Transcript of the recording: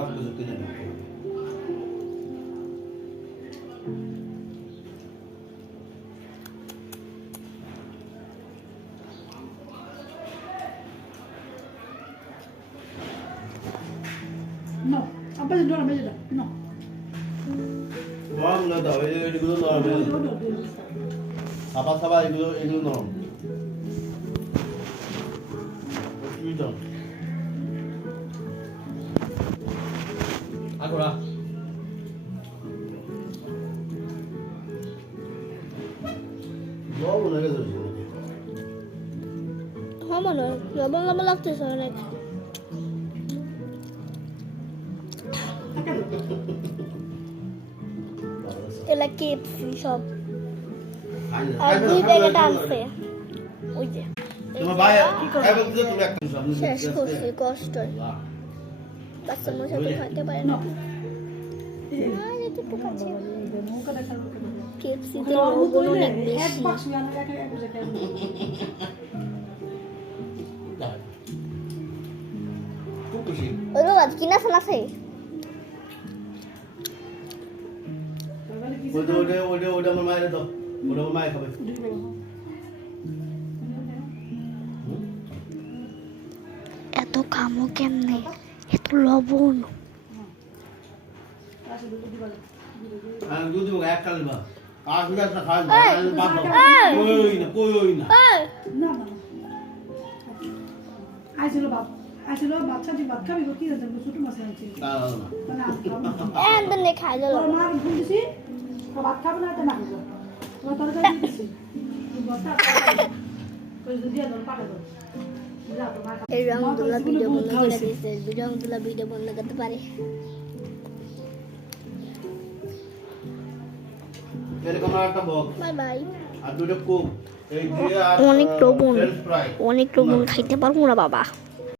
সব কিছু কিনে নিতে হবে। No, apa sih dua meja dah? No. নরম না দাও, এগুলো নরম। সাবা সাবা এগুলো নরম। অসুবিধা আগোরা লবণ লাগে তো মনে হয় লবণ লবণ লাগতেছে অনেক। এগুলা কেএফসি সব আর 2 প্যাকেট আনছে ওই যে তোমার ভাই খাই বলতে তুমি একটা সামনে শেষ করছি কষ্ট বাচ্চা মশা তো খাইতে পারে না আর একটু কাছে কেএফসি তে লবণ অনেক বেশি খুব খুশি ওই আজ কিনা আছে ওটা আমার মায়ের দাও, ওটা আমার মায়ের খাবে। এত খামো কেমনে এত লবণ আর দুধ দিব এক কাল বা আর দুধ একটা খাই বাদ দাও কই না না না আইছিল বাচ্চা দি ভাত খাবি কি জানো ছোট মাছ আনছি না না এন্ড নে খাই দিল তোর মা ফোন দিছি তো ভাত খাবে না তো না খাবো তো তরকারি দিছি বস্তা কই দিয়া দল পাকা দাও এই রংগুলা ভিডিও বন্ধ করে দিয়েছে রংগুলা ভিডিও বন্ধ করতে পারে এরকম একটা বক্স বাই বাই আর দুটো কোক এই দিয়ে আর অনেক লবণ ফ্রেঞ্চ ফ্রাই খাইতে পারবো না বাবা